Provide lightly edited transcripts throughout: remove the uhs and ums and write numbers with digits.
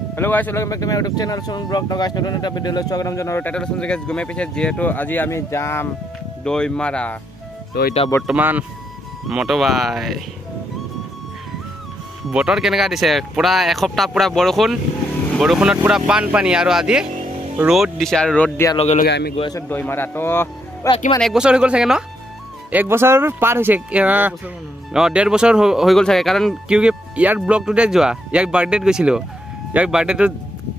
Hello guys, welcome back to my YouTube channel sun blog. तो guys नতুন এটা video স্বাগতম জানালো। টাইটেল শুনছে গাইস ঘুমে পিছে যেহেতু আজি আমি যাম দৈমারা। তো এটা বর্তমান মটো ভাই বতৰ কেনেকা দিছে, পুৰা এক সপ্তাহ পুৰা বৰষুণত পুৰা বানপানী আৰু আজি ৰ'দ দিছে আৰু ৰ'দ দিয়াৰ লগে লগে আমি গৈ আছো দৈমাৰা। তো কিমান এক বছৰ হৈ গ'ল চাগে ন? এক বছৰ পাৰ হৈছে, 1.5 বছৰ হৈ গ'ল চাগে। কাৰণ কিয় ইয়াৰ ব্লগটোতে যোৱা ইয়াক বাৰ্থডেত গৈছিলোঁ। ইয়াৰ বাৰ্থডেটো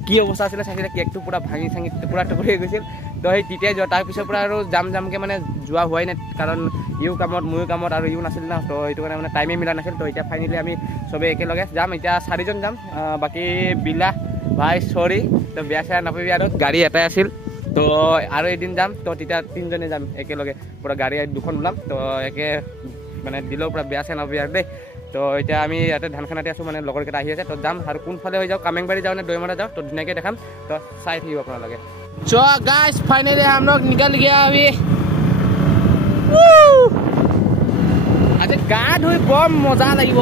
কি অৱস্থা আছিলে চাইছিলে, কেকটো পুৰা ভাঙি চাঙি পুৰা টুকুৰি হৈ গৈছিল। তো সেই তেতিয়াই যোৱা, তাৰপিছৰ পৰা আৰু জামকৈ মানে যোৱা হোৱাই নাই। কাৰণ ইও কামত ময়ো কামত আৰু ইও নাছিল না, তো সেইটো কাৰণে মানে টাইমেই মিলা নাছিল। তো এতিয়া ফাইনেলি আমি চবেই একেলগে যাম। এতিয়া 4জন যাম, বাকী বিলাহ ভাই চৰি। তো বেয়া চেয়া নাপাবি, আৰু গাড়ী এটাই আছিল। তো আৰু এদিন যাম, তো তেতিয়া 3জনে যাম একেলগে, পুৰা গাড়ী 2খন ওলাম। তো একে মানে দিলেও পুৰা বেয়া চেয়া নাপাবি আৰু দেই। তো এতিয়া আমি ইয়াতে ধানখানাতে আছোঁ, মানে লগৰকেইটা আহি আছে। তো যাম আৰু কোনফালে হৈ যাওঁ, কামেংবাৰী যাওঁ নে দৈমাৰা যাওঁ, তো ধুনীয়াকৈ দেখাম। তো চাই থাকিব আপোনালোকে। সো গাইস ফাইনালি हम लोग निकल गया अभी। আজি গা ধুই বৰ মজা লাগিব।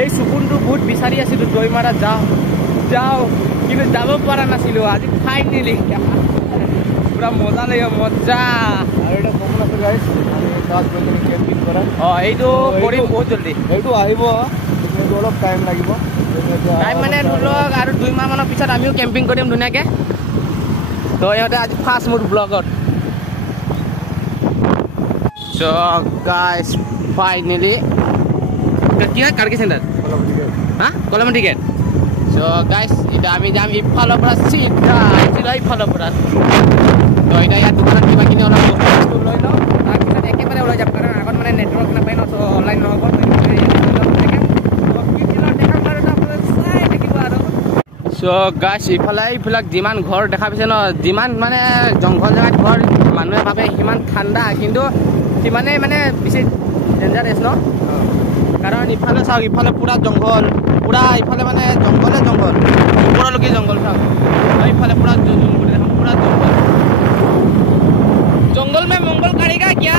এই সুকুনটো বহুত বিচাৰি আছিলোঁ, দৈমাৰা যাওঁ কিন্তু যাব পৰা নাছিলোঁ। আজি ফাইনেলি পুৰা মজা লাগিব, মজা। আৰু এটা কমন আছে গাইস, আমি তাত গৈ কিনে কেম্পিং কৰা। এইটো কৰিম বহুত জলদি। এইটো আহিব, কিন্তু অলপ টাইম লাগিব। টাইম মানে ধৰি লওক আৰু 2 মাহমানৰ পিছত আমিও কেম্পিং কৰিম ধুনীয়াকৈ। তো ইহঁতে আজি ফাৰ্ষ্ট মোৰ ব্লগত। সো গাইস ফাইনেলি কি হয় কাৰ্গি চেণ্টাৰ কলম টিকেট। সো গাইস এতিয়া আমি যাম ইফালৰ পৰা চিধা ইফালৰ পৰা। তো এতিয়া ইয়াত দোকানত কিবা কিনি অলপ বস্তু লৈ লওঁ, তাৰপিছত একেবাৰে ওলাই যাম। কাৰণ আগত মানে নেটৱৰ্ক নাপায় ন, তো অনলাইন নহ'ব। সো গাছ এইবিলাক যিমান ঘৰ দেখা পাইছে ন, যিমান মানে জংঘল জেগাত ঘৰ মানুহে ভাবে সিমান ঠাণ্ডা, কিন্তু সিমানেই মানে বেছি ডেঞ্জাৰাছ ন। কাৰণ ইফালে চাওক, ইফালে পুৰা জংঘল, পুৰা ইফালে মানে জংঘলে জংঘল, ওপৰলৈকে জংঘল চাওক। ইফালে পুৰা পুৰা জংঘল, জংঘল মে মংগল কাৰেগা কিয়া।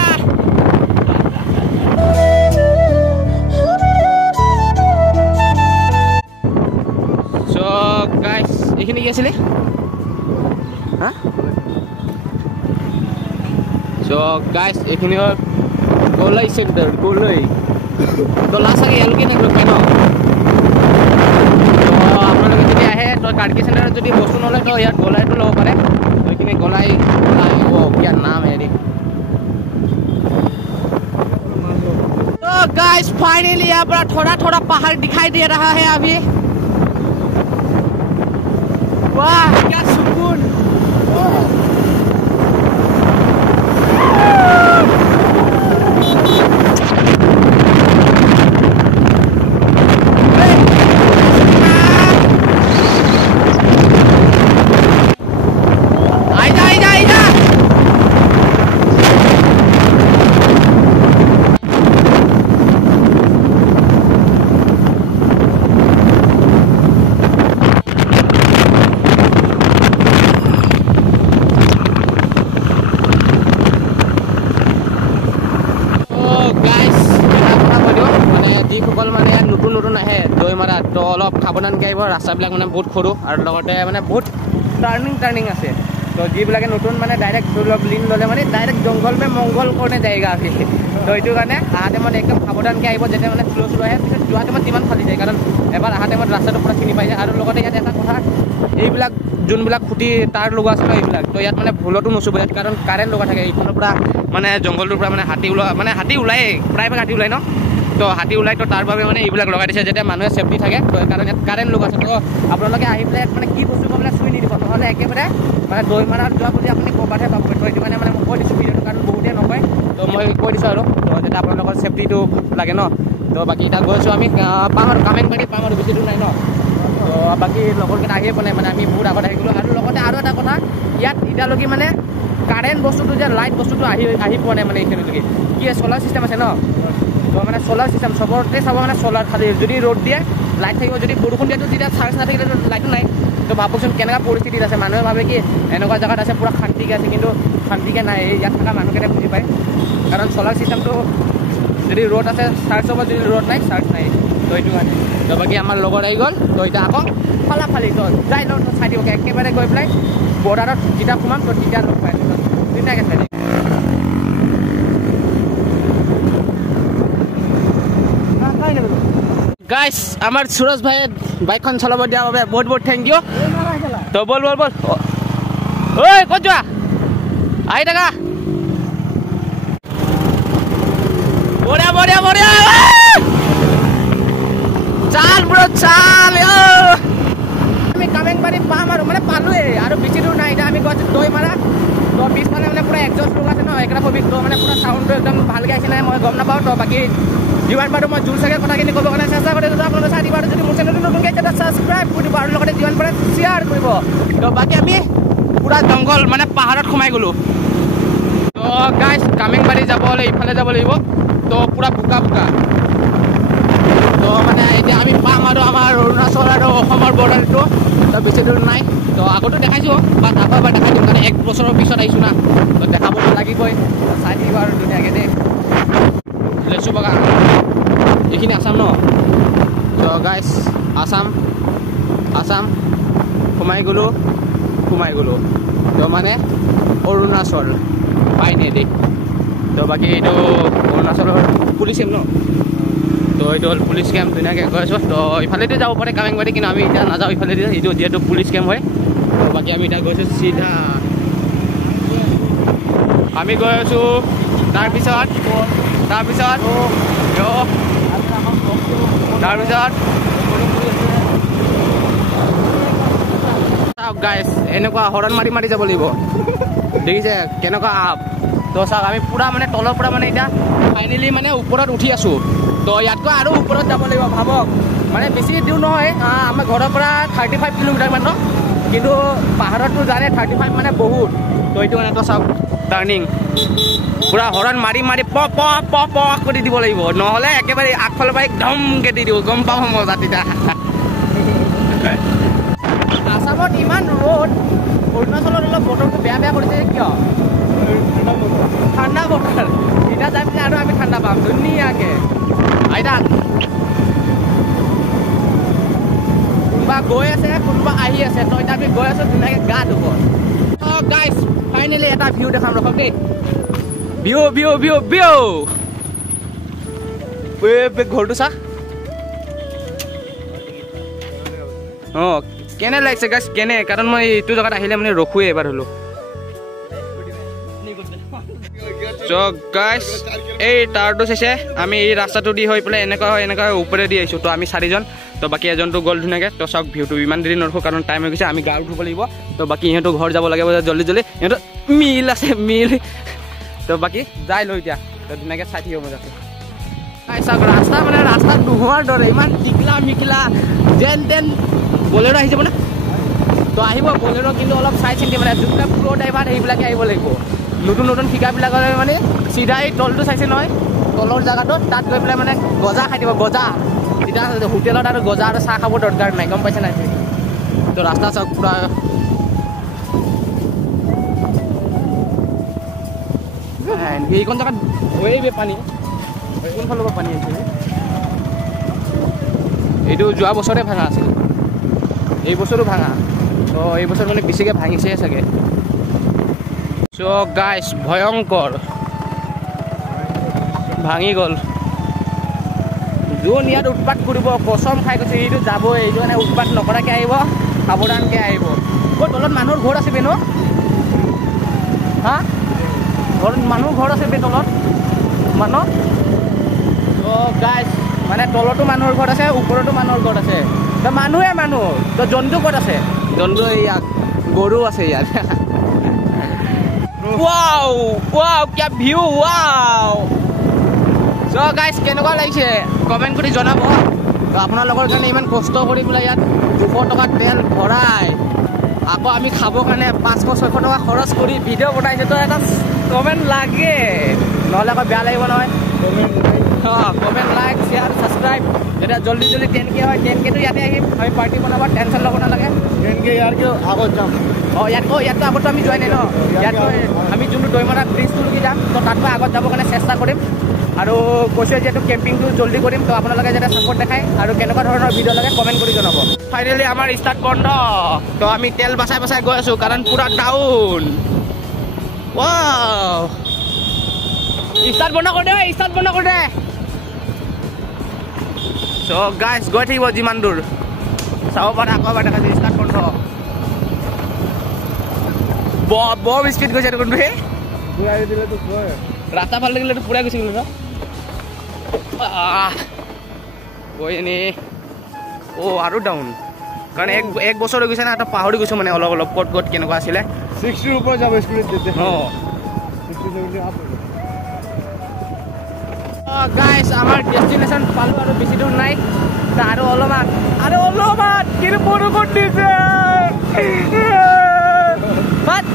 এইখিনি কি আছিলে হা? সো গাইস এইখিনি গোলাই চেণ্টাৰ, গোলাই তো লাষ্ট চাগে এলকে নেটৱৰ্ক পাই ন। তো আপোনালোকে যদি আহে, তো কাৰ্গি চেণ্টাৰত যদি বস্তু নলয়, তো ইয়াত গোলাইটো ল'ব পাৰে। তো এইখিনি গোলাই ইয়াৰ নাম হেৰি। तो गाइस फाइनली यहाँ पर थोड़ा पहाड़ दिखाई दे रहा है अभी। वाह क्या सुकून। নতুন আহে দৈমাৰাত, তো অলপ সাৱধানকৈ আহিব। ৰাস্তাবিলাক মানে বহুত সৰু আৰু লগতে মানে বহুত টাৰ্ণিং আছে। তো যিবিলাকে নতুন মানে ডাইৰেক্ট ধৰি লওক লিন ল'লে মানে ডাইৰেক্ট জংঘল মে মংগল কাৰণে যায়গা আছে। তো এইটো কাৰণে অহা টাইমত একদম সাৱধানকৈ আহিব, যাতে মানে শ্ল' আহে। পিছত যোৱা টাইমত যিমান ফালি যায়, কাৰণ এবাৰ অহা টাইমত ৰাস্তাটো পুৰা চিনি পাই যায়। আৰু লগতে ইয়াত এটা কথা, এইবিলাক যোনবিলাক খুঁটি তাৰ লগোৱা আছিলে এইবিলাক, তো ইয়াত মানে ভুলতো নুচুব ইয়াত, কাৰণ কাৰেণ্ট লগা থাকে এইখনৰ পৰা। মানে জংঘলটোৰ পৰা মানে হাতী ওলায়ে, প্ৰায়ভাগ হাতী ওলায় ন। তো হাতী ওলাই, তো তাৰ বাবে মানে এইবিলাক লগাই দিছে, যাতে মানুহে ছেফটি থাকে। তো কাৰণ ইয়াত কাৰেণ্ট লগা আছে। তো আপোনালোকে আহি পেলাই মানে কি বস্তু পাবলৈ চুই নিদিব, নহ'লে একেবাৰে মানে দৈমাৰাত যোৱা বুলি আপুনি ক'ৰবাতহে পাব। তো সেইটো কাৰণে মানে মই কৈ দিছোঁ ভিডিঅ'টো, কাৰণ বহুতেই নকয়। তো মই কৈ দিছোঁ আৰু, তো যাতে আপোনালোকৰ ছেফটিটো লাগে ন। তো বাকী এতিয়া গৈছোঁ আমি, পাম আৰু কামেংবাৰী পাম আৰু, বেছি দূৰ নাই ন। তো বাকী লগৰকেইটা আহিয়ে পোৱা নাই, মানে আমি বহুত আগত আহি গ'লোঁ। আৰু লগতে আৰু এটা কথা, ইয়াত এতিয়ালৈকে মানে কাৰেণ্ট বস্তুটো যে লাইট বস্তুটো আহি পোৱা নাই মানে এইখিনিলৈকে। কি চ'লাৰ চিষ্টেম আছে ন, তো মানে চ'লাৰ চিষ্টেম চবতে চাব, মানে চ'লাৰ খালি যদি ৰ'দ দিয়ে লাইট থাকিব, যদি বৰষুণ দিয়েতো তেতিয়া চাৰ্জ নাথাকিলে লাইটো নাই। তো ভাবকচোন কেনেকুৱা পৰিস্থিতিত আছে। মানুহে ভাবে কি এনেকুৱা জেগাত আছে পুৰা শান্তিকৈ আছে, কিন্তু শান্তিকৈ নাই। ইয়াত থকা মানুহকেইটাই বুজি পায়, কাৰণ চ'লাৰ চিষ্টেমটো যদি ৰ'দ আছে চাৰ্জ হ'ব, যদি ৰ'দ নাই চাৰ্জ নাই। তো এইটো কাৰণে তো বাকী আমাৰ লগৰ আহি গ'ল তো এতিয়া আকৌ ফালাফালি তো যাই লওঁ তো চাই দিব একেবাৰে গৈ পেলাই বৰ্ডাৰত যেতিয়া সোমাম তো তেতিয়া লগ পাই ধুনীয়াকৈ চাই দিম গাইজ আমাৰ সুৰজ ভাইয়ে বাইকখন চলাব দিয়াৰ বাবে বহুত বহুত থেংক ইউ তো বল বল বল ঐ ক'ত যোৱা আহি থাকা বঢ়িয়া বঢ়িয়া বঢ়িয়া চাল ব্ৰ চাল আমি কামেংবাৰী পাম আৰু মানে পালোৱে আৰু বেছি দূৰ নাই এতিয়া আমি গৈছোঁ দৈমাৰা তো পিছফালে মানে পুৰা একজষ্ট ৰুম আছে ন সেইকাৰণে কবি তো মানে পুৰা চাউণ্ডটো একদম ভালকৈ আহিছে নাই মই গম নাপাওঁ তো বাকী যিমান পাৰোঁ মই জোৰ চাগে কথাখিনি ক'বৰ কাৰণে চেষ্টা কৰি দিছোঁ আপোনালোকে চাই দিব আৰু যদি মোৰ চেনেলটো নতুনকৈ তেতিয়া ছাবস্ক্ৰাইব কৰি দিব আৰু লগতে যিমান পাৰে শ্বেয়াৰ কৰিব তো বাকী আমি পুৰা জংঘল মানে পাহাৰত সোমাই গ'লোঁ তো গাইজ কামেংবাৰী যাব হ'লে ইফালে যাব লাগিব তো পুৰা বোকা বোকা তো মানে এতিয়া আমি পাম আৰু আমাৰ অৰুণাচল আৰু অসমৰ বৰ্ডাৰটো তো বেছি দূৰ নাই তো আগতো দেখাইছোঁ বা আকৌ এবাৰ দেখাই দিম কাৰণ 1 বছৰৰ পিছত আহিছোঁ না তো দেখাবতো লাগিবই চাই দিব আৰু ধুনীয়াকৈ দেই লেচু বাগান এইখিনি আছাম ন তো গাইজ আছাম সোমাই গ'লোঁ তো মানে অৰুণাচল পাইনে দেই তো বাকী এইটো অৰুণাচলৰ পুলিচ কেম্প ন তো এইটো হ'ল পুলিচ কেম্প ধুনীয়াকৈ গৈ আছোঁ তো ইফালেদি যাব পাৰে কামেংবাৰী কিন্তু আমি এতিয়া নাযাওঁ ইফালেদি এইটো যিহেতু পুলিচ কেম্প হয় তো বাকী আমি এতিয়া গৈছোঁ চিধা আমি গৈ আছোঁ তাৰপিছত গাইজ এনেকুৱা হৰণ মাৰি মাৰি যাব লাগিব দেখিছে কেনেকুৱা তো চাওক আমি পুৰা মানে তলৰ পৰা মানে এতিয়া ফাইনেলি মানে ওপৰত উঠি আছোঁ তো ইয়াতকৈ আৰু ওপৰত যাব লাগিব ভাবক মানে বেছি দূৰ নহয় আমাৰ ঘৰৰ পৰা 35 কিলোমিটাৰ মান ন কিন্তু পাহাৰততো জানে 35 মানে বহুত তো এইটো মানে তো চাওক টাৰ্ণিং পুৰা হৰণ মাৰি মাৰি প কৰি দিব লাগিব নহ'লে একেবাৰে আগফালৰ পৰা একদমকৈ দি দিব গম পাওঁ মজা তেতিয়া আছামত ইমান ৰ'দ অৰুণাচলত অলপ বতৰটো বেয়া কৰিছে কিয় ঠাণ্ডা বতৰ এতিয়া যাই পিনে আৰু আমি ঠাণ্ডা পাম ধুনীয়াকৈ আইতা কোনোবা গৈ আছে কোনোবা আহি আছে তো এতিয়া আমি গৈ আছোঁ ধুনীয়াকৈ গা ধুব গাইজ ফাইনেলি এটা ভিউ দেখাম ৰখক দেই ভিউ ঘৰটো চা অঁ কেনে লাগিছে গাইজ কেনে কাৰণ মই এইটো জেগাত আহিলে মানে ৰখোৱে এবাৰ হ'লো গাইজ এই টাৰটো চাইছে আমি এই ৰাস্তাটো দি হৈ পেলাই এনেকুৱা ওপৰে দি আহিছোঁ তো আমি 4জন তো বাকী এজনটো গ'ল ধুনীয়াকৈ তো চাওক ভিউটো ইমান দেৰি নৰখোঁ কাৰণ টাইম হৈ গৈছে আমি গা ধুব লাগিব তো বাকী ইহঁতো ঘৰ যাব লাগে জল্দি ইহঁতৰ মিল আছে তো বাকী যাই লৈ এতিয়া তো ধুনীয়াকৈ চাই থাকিব মজা আছে চাওক ৰাস্তা মানে ৰাস্তাত নোহোৱাৰ দৰে ইমান টিকলা মিকলা যেন তেন বলেৰো আহি যাব নে তো আহিব বলেৰো কিন্তু অলপ চাই চিন্তি মানে যোনবিলাক প্ৰ' ড্ৰাইভাৰ সেইবিলাকে আহিব লাগিব নতুন শিকাবিলাকৰ মানে চিধাই তলটো চাইছে নহয় তলৰ জেগাটোত তাত গৈ পেলাই মানে গজা খাই দিব গজা তেতিয়া হোটেলত আৰু গজা আৰু চাহ খাব দৰকাৰ নাই গম পাইছে নাই তো ৰাস্তা চাওক পুৰা এইখন জেগাত হৈয়ে পানী কোনফালৰ পৰা পানী আহিছে এইটো যোৱা বছৰে ভাঙা আছিল এই বছৰো ভাঙা তো এই বছৰ মানে বেছিকৈ ভাঙিছে চাগে চ' গাইজ ভয়ংকৰ ভাঙি গ'ল যোন ইয়াত উৎপাত কৰিব কচম খাই গৈছে এইটো যাবই এইটো মানে উৎপাত নকৰাকৈ আহিব সাৱধানকৈ আহিব ক'ত তলত মানুহৰ ঘৰ আছে বেনো হা মানুহৰ ঘৰ আছে বে তলত মানুহ ত' গাইজ মানে তলতো মানুহৰ ঘৰ আছে ওপৰতো মানুহৰ ঘৰ আছে তো মানুহে মানুহ তো জন্তু ক'ত আছে জন্তু ইয়াত গৰু আছে ইয়াত ৱাও কি ভিউ ৱাও চ' গাইজ কেনেকুৱা লাগিছে কমেণ্ট কৰি জনাব তো আপোনালোকৰ কাৰণে ইমান কষ্ট কৰি পেলাই ইয়াত 200 টকা তেল ভৰাই আকৌ আমি খাবৰ কাৰণে 500-600 টকা খৰচ কৰি ভিডিঅ' বনাইছোঁ তো এটা কমেণ্ট লাগে নহ'লে আকৌ বেয়া লাগিব নহয় কমেণ্ট লাইক শ্বেয়াৰ ছাবস্ক্ৰাইব এতিয়া জল্দি 10K হয় 10Kটো ইয়াতে আহিম আমি পাৰ্টি বনাব টেনশ্যন ল'ব নালাগে 10K ইয়াৰকৈ আগত যাম ইয়াততো আগতো আমি যোৱাই নাই ন ইয়াতকৈ আমি যোনটো দৈমাৰা ব্ৰিজটোলৈকে যাম তো তাতকৈ আগত যাবৰ কাৰণে চেষ্টা কৰিম আৰু কৈছে যিহেতু কেম্পিংটো জল্দি কৰিম তো আপোনালোকে যাতে ছাপোৰ্ট দেখায় আৰু কেনেকুৱা ধৰণৰ ভিডিঅ' লাগে কমেণ্ট কৰি জনাব ফাইনেলি আমাৰ ষ্টাৰ্ট বন্ধ তো আমি তেল বাচাই বাচাই গৈ আছোঁ কাৰণ পুৰা ডাউন ৱাও ষ্টাৰ্ট বন্ধ কৰি দে চ' গাইজ গৈ থাকিব যিমান দূৰ চাব পাৰে আকৌ এবাৰ দেখাইছোঁ ষ্টাৰ্ট বন্ধ বৰ স্পীড গৈছে দেখোন বে ৰাস্তা ভাল লাগিলেতো পুৰাই গুচি গ'লো ন গৈ এনেই আৰু ডাউন কাৰণ এক বছৰ হৈ গৈছে না এটা পাহৰি গৈছোঁ মানে অলপ অলপ ক'ত কেনেকুৱা আছিলে 60 ওপৰত যাব স্কুলত অঁ গাইজ আমাৰ ডেষ্টিনেশ্যন পালোঁ আৰু বেছি দূৰ নাই আৰু অলপমান কিন্তু বৰষুণ দিছে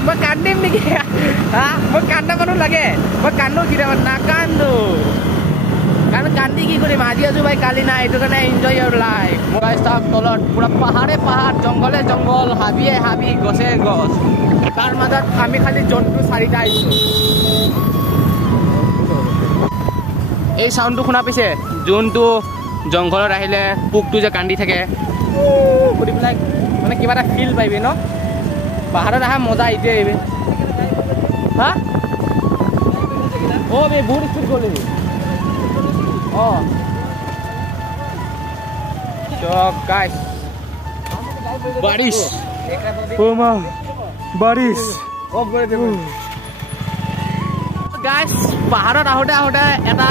মই কান্দিম নেকি মই কান্দা মানুহ লাগে মই কান্দো কেতিয়াবা নাকান্দো কাৰণ কান্দি কি কৰিম আজি ভাই কালি নাই এইটো কাৰণে এনজয় ইয়ৰ লাইফ গাইজ তাক তলত পুৰা পাহাৰে পাহাৰ জংঘলে জংঘল হাবিয়ে হাবি গছে গছ তাৰ মাজত আমি খালি জন্তু 4টা আহিছোঁ এই চাউণ্ডটো শুনা পাইছে যোনটো জংঘলত আহিলে পোকটো যে কান্দি থাকে কৰি পেলাই মানে কিবা এটা ফিল পাইবি ন পাহাৰত অহা মজা এইটোৱে আহিবি হা অ' বে বহুত স্পীড গ'লি অঁ গাইজ বাৰিছ বাৰিছ গাইজ পাহাৰত আহোঁতে এটা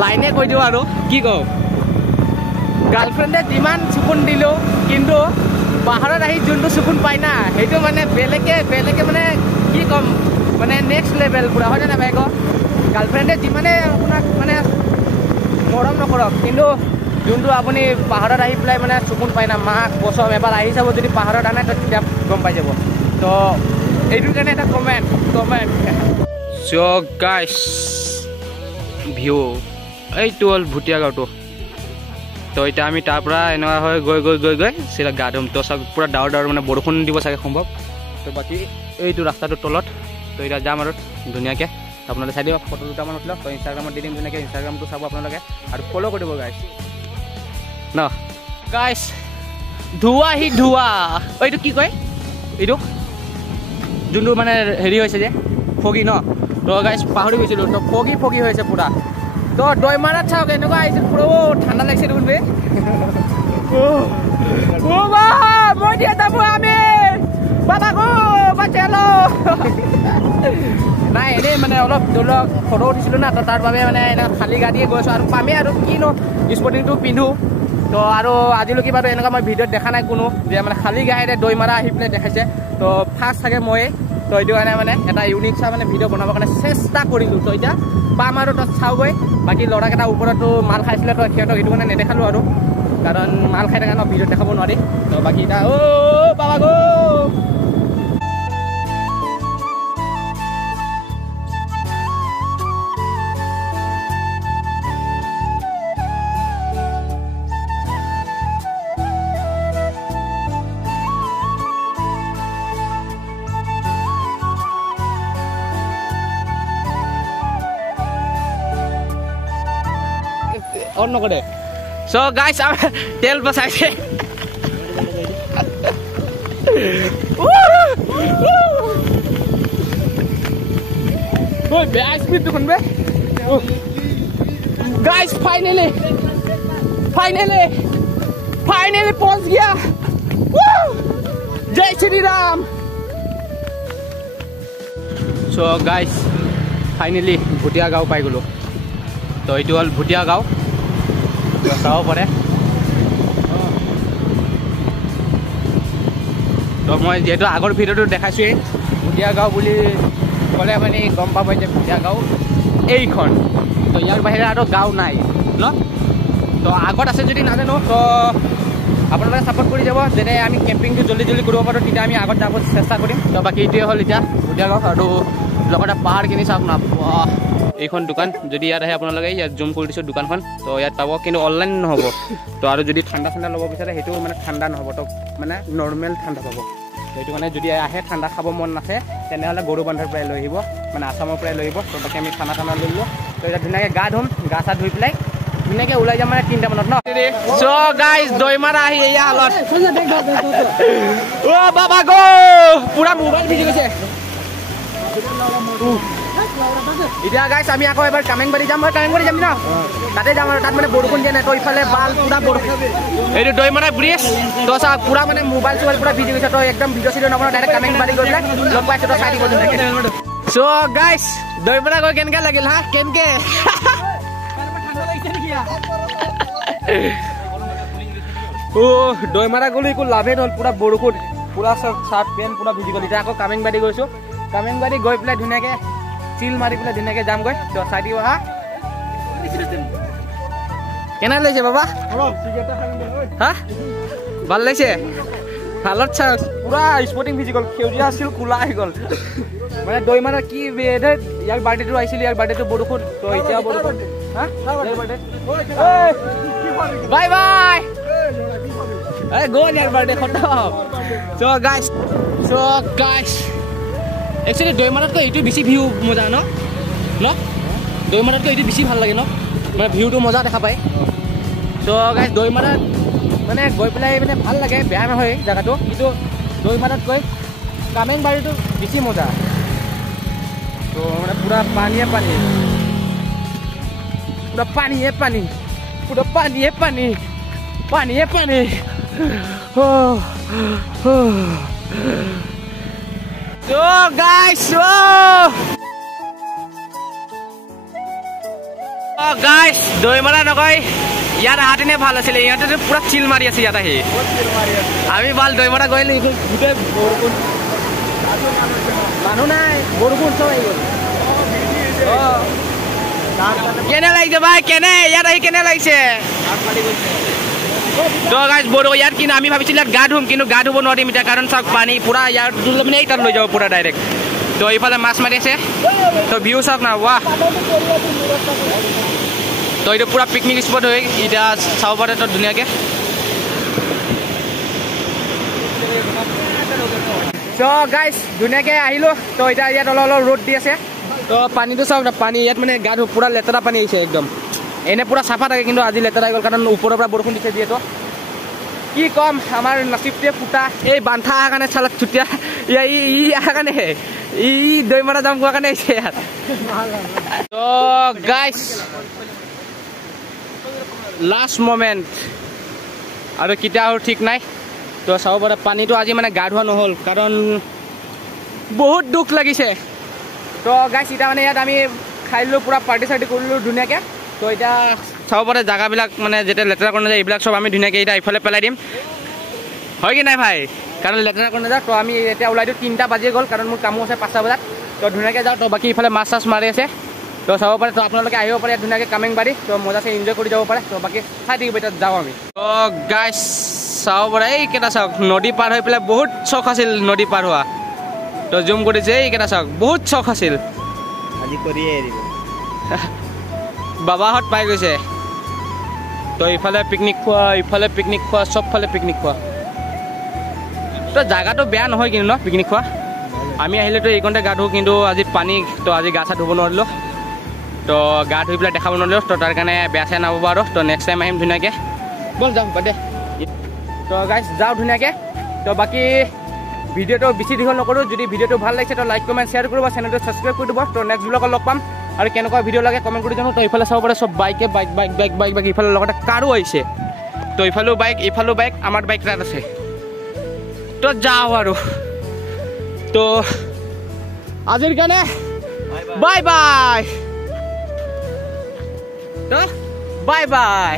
লাইনে কৈ দিওঁ আৰু কি কওঁ গাৰ্লফ্ৰেণ্ডে যিমান চকুন দিলোঁ কিন্তু পাহাৰত আহি যোনটো চকুন পায় না সেইটো মানে বেলেগে মানে কি ক'ম মানে নেক্সট লেভেল পুৰা হয় নে নাই কওঁ গাৰ্লফ্ৰেণ্ডে যিমানে আপোনাক মানে মৰম নকৰক কিন্তু যোনটো আপুনি পাহাৰত আহি পেলাই মানে চকুন পায় না মাক বছৰ এবাৰ আহি চাব যদি পাহাৰত আনে তো তেতিয়া গম পাই যাব তো এইটোৰ কাৰণে এটা কমেণ্ট চ' গাইজ ভিউ এইটো হ'ল ভুটীয়া গাঁওটো তো এতিয়া আমি তাৰ পৰা এনেকুৱা হৈ গৈ চিধা গা ধুম তো চব পুৰা ডাৱৰ মানে বৰষুণ দিব চাগে সম্ভৱ তো বাকী এইটো ৰাস্তাটোৰ তলত তো এতিয়া যাম আৰু ধুনীয়াকৈ আপোনালোকে চাই দিব ফটো দুটামান উঠিলক তো ইনষ্টাগ্ৰামত দি দিম ধুনীয়াকৈ ইনষ্টাগ্ৰামটো চাব আপোনালোকে আৰু ফ'ল' কৰি দিব গাইজ ন গাইজ ধোৱা এইটো কি কয় এইটো যোনটো মানে হেৰি হৈছে যে ফগি ন তো গাইজ পাহৰি গৈছিলোঁ তো ফগি হৈছে পুৰা তো দৈমাৰাত চাওক এনেকুৱা আহিছিল পুৰা ঠাণ্ডা লাগিছে দেখোন বে মই দিয়ে যাবো আমি নাই এনেই মানে অলপ ধৰি লওক ফটো উঠিছিলোঁ না তো তাৰ বাবে মানে এনেকুৱা খালী গাড়ীয়ে গৈছোঁ আৰু পামেই আৰু কিনো স্পৰ্টিংটো পিন্ধো তো আৰু আজিলৈকে বাৰু এনেকুৱা মই ভিডিঅ'ত দেখা নাই কোনো যে মানে খালী গাড়ীৰে দৈমাৰা আহি পেলাই দেখাইছে তো ফাৰ্ষ্ট চাগে মই তো এইটো কাৰণে মানে এটা ইউনিক চাই মানে ভিডিঅ' বনাবৰ কাৰণে চেষ্টা কৰিলোঁ তো এতিয়া পাম আৰু তাত চাওঁগৈ বাকী ল'ৰাকেইটা ওপৰতো মাল খাইছিলে তো সিহঁতক এইটো মানে নেদেখালোঁ আৰু কাৰণ মাল খাই থকা ন ভিডিঅ'ত দেখাব নোৱাৰি তো বাকী এতিয়া বাবা গো অন নকৰে চ' গাইজ আমাৰ তেল বচাইছে বেয়া স্পীড দেখোন বে গাইজ ফাইনেলি পहुंच गया जय श्री राम চ' গাইজ ফাইনেলি ভুটীয়া গাঁও পাই গ'লোঁ তো এইটো হ'ল ভুটীয়া গাঁও চাব পাৰে তো মই যিহেতু আগৰ ভিডিঅ'টো দেখাইছোঁৱেই ভুটীয়া গাঁও বুলি ক'লে মানে গম পাব যে ভুটীয়া গাঁও এইখন তো ইয়াৰ বাহিৰে আৰু গাঁও নাই ন তো আগত আছে যদি নাজানো তো আপোনালোকে ছাপোৰ্ট কৰি যাব যেনে আমি কেম্পিংটো জল্দি কৰিব পাৰোঁ তেতিয়া আমি আগত যাব চেষ্টা কৰিম তো বাকী এইটোৱে হ'ল এতিয়া ভুটীয়া গাঁও আৰু লগতে পাহাৰখিনি চাওক না এইখন দোকান যদি ইয়াত আহে আপোনালোকে ইয়াত জুম কৰি দিছোঁ দোকানখন তো ইয়াত পাব কিন্তু অনলাইন নহ'ব তো আৰু যদি ঠাণ্ডা ল'ব বিচাৰে সেইটো মানে ঠাণ্ডা নহ'ব তো মানে নৰ্মেল ঠাণ্ডা পাব সেইটো মানে যদি আহে ঠাণ্ডা খাব মন নাছে তেনেহ'লে গৰু বান্ধাৰ পৰাই লৈ আহিব মানে আছামৰ পৰাই লৈ আহিব তো বাকী আমি ঠাণ্ডা লৈ ল'লোঁ তো এতিয়া ধুনীয়াকৈ গা ধুম গা চা ধুই পেলাই ধুনীয়াকৈ ওলাই যাম মানে 3টা মানত ন চ' গাইজ দৈমাৰা আহি এয়া হালত অ' বাবা গো পুৰা মোবাইল ভিজি গৈছে এতিয়া গাইজ আমি আকৌ এবাৰ কামেংবাৰী যাম কামেংবাৰী যাম ন তাতে যাম আৰু তাত মানে বৰষুণ দিয়া নাই তো ইফালে বাল পুৰা বৰষুণ এইটো দৈমাৰা ব্ৰিজ তো চা পুৰা মানে মোবাইল চোবাইল পুৰা ভিজি গৈছে তো একদম ভিডিঅ' চিডিঅ' নবনাও ডাইৰেক্ট কামেংবাৰী গৈ পেলাই লগ পাইছোঁ তো চাই দিব চ' গাইজ দৈমাৰা গৈ কেনেকৈ লাগিল হা কেনেকৈ দৈমাৰা গ'লো একো লাভে নহ'ল পুৰা বৰষুণ পুৰা চাৰ্ট পেণ্ট পুৰা ভিজি গ'ল এতিয়া আকৌ কামেংবাৰী গৈছোঁ কামেংবাৰী গৈ পেলাই ধুনীয়াকৈ চিল মাৰি পেলাই ধুনীয়াকৈ যামগৈ তো চাই দিব হা কেনে লাগিছে বাবা হা ভাল লাগিছে ভালত চা পুৰা স্পৰ্টিং ভিজি গ'ল সেউজীয়া আছিল কোলা আহি গ'ল মানে দৈমাৰা কি ইয়াৰ বাৰ্থডেটো আহিছিল ইয়াৰ বাৰ্থডেটো বৰষুণ তো এতিয়া বৰষুণ বাই বাই গ'ল ইয়াৰ বাৰ্থডে খতম চ' গাইজ একচুৱেলি দৈমাৰাতকৈ এইটো বেছি ভিউ মজা ন দৈমাৰাতকৈ এইটো বেছি ভাল লাগে ন মানে ভিউটো মজা দেখা পায় চ' গাইজ দৈমাৰাত মানে গৈ পেলাই মানে ভাল লাগে বেয়া নহয় জেগাটো কিন্তু দৈমাৰাতকৈ কামেংবাৰীটো বেছি মজা তো মানে পুৰা পানীয়ে পানী পুৰা পানীয়ে পানী পুৰা পানীয়ে পানী পানীয়ে পানী তো গাইজ গাইজ দৈমাৰা নকয় ইয়াত আহাতেনে ভাল আছিলে ইহঁতে পুৰা চিল মাৰি আছে ইয়াত আহি আমি ভাল দৈমাৰা গৈলো গোটেই বৰষুণ মানুহ নাই বৰষুণ চব আহি গ'ল কেনে লাগিছে ভাই কেনে ইয়াত আহি কেনে লাগিছে তো গাইজ বৰষুণ ইয়াত কিন্তু আমি ভাবিছিলোঁ ইয়াত গা ধুম কিন্তু গা ধুব নোৱাৰিম এতিয়া কাৰণ চাওক পানী পুৰা ইয়াত মানে এই তাত লৈ যাব পুৰা ডাইৰেক্ট তো এইফালে মাছ মাৰি আছে তো ভিউ চাওক না ৱাহ তো এইটো পুৰা পিকনিক স্পট হৈ এতিয়া চাব পাৰে তো ধুনীয়াকৈ তো গাইজ ধুনীয়াকৈ আহিলোঁ তো এতিয়া ইয়াত অলপ অলপ ৰ'দ দি আছে তো পানীটো চাওক না পানী ইয়াত মানে গা ধুব পুৰা লেতেৰা পানী আহিছে একদম এনে পুৰা চাফা থাকে কিন্তু আজি লেতেৰা হৈ গ'ল কাৰণ ওপৰৰ পৰা বৰষুণ দিছে যিহেতু কি ক'ম আমাৰ নচিবটোৱে ফুটা এই বান্ধা অহাৰ কাৰণে চালক চুতীয়া ই অহাৰ কাৰণে ই দৈমাৰা যাম কোৱাৰ কাৰণে আহিছে ইয়াত তো গাইজ লাষ্ট মমেণ্ট আৰু কেতিয়া আৰু ঠিক নাই তো চাব পাৰে পানীটো আজি মানে গা ধোৱা নহ'ল কাৰণ বহুত দুখ লাগিছে তো গাইজ এতিয়া মানে ইয়াত আমি খাই দিলোঁ পুৰা পাৰ্টি চাৰ্টি কৰিলোঁ ধুনীয়াকৈ তো এতিয়া চাব পাৰে জেগাবিলাক মানে যেতিয়া লেতেৰা কৰি নাযায় এইবিলাক চব আমি ধুনীয়াকৈ এতিয়া ইফালে পেলাই দিম হয় কি নাই ভাই কাৰণ লেতেৰা কৰি নাযাওঁ তো আমি এতিয়া ওলাই দিওঁ 3টা বাজি গ'ল কাৰণ মোৰ কামো আছে 5টা বজাত তো ধুনীয়াকৈ যাওঁ তো বাকী ইফালে মাছ চাছ মাৰি আছে তো চাব পাৰে তো আপোনালোকে আহিব পাৰে ধুনীয়াকৈ কামেংবাৰী তো মজাছে এনজয় কৰি যাব পাৰে তো বাকী চাই থাকিব এতিয়া যাওঁ আমি তো গাইজ চাব পাৰে এইকেইটা চাওক নদী পাৰ হৈ পেলাই বহুত চখ আছিল নদী পাৰ হোৱা তো জুম কৰিছে এইকেইটা চাওক বহুত চখ আছিল আজি কৰিয়ে এৰিব বাবাহঁত পাই গৈছে তো ইফালে পিকনিক খোৱা চবফালে পিকনিক খোৱা তো জাগাটো বেয়া নহয় কিন্তু ন পিকনিক খোৱা আমি আহিলেতো এইকণতে গা ধুওঁ কিন্তু আজি পানী তো আজি গা চা ধুব নোৱাৰিলোঁ তো গা ধুই পেলাই দেখাব নোৱাৰিলোঁ তো তাৰ কাৰণে বেয়া চেয়া নাপাব আৰু তো নেক্সট টাইম আহিম ধুনীয়াকৈ ব'ল যাওঁ বাদে তো গাইজ যাওঁ ধুনীয়াকৈ তো বাকী ভিডিঅ'টো বেছি দীঘল নকৰোঁ যদি ভিডিঅ'টো ভাল লাগিছে তো লাইক কমেণ্ট শ্বেয়াৰ কৰিব চেনেলটো ছাবস্ক্ৰাইব কৰি দিব তো নেক্সট ব্লগত লগ পাম আৰু কেনেকুৱা ভিডিঅ' লাগে কমেণ্ট কৰি জানো তো ইফালে চাব পাৰে চব বাইক ইফালে লগতে কাৰো আহিছে তো ইফালেও বাইক আমাৰ বাইক তাত আছে তো যাওঁ আৰু তো আজিৰ কাৰণে বাই বাই তো বাই বাই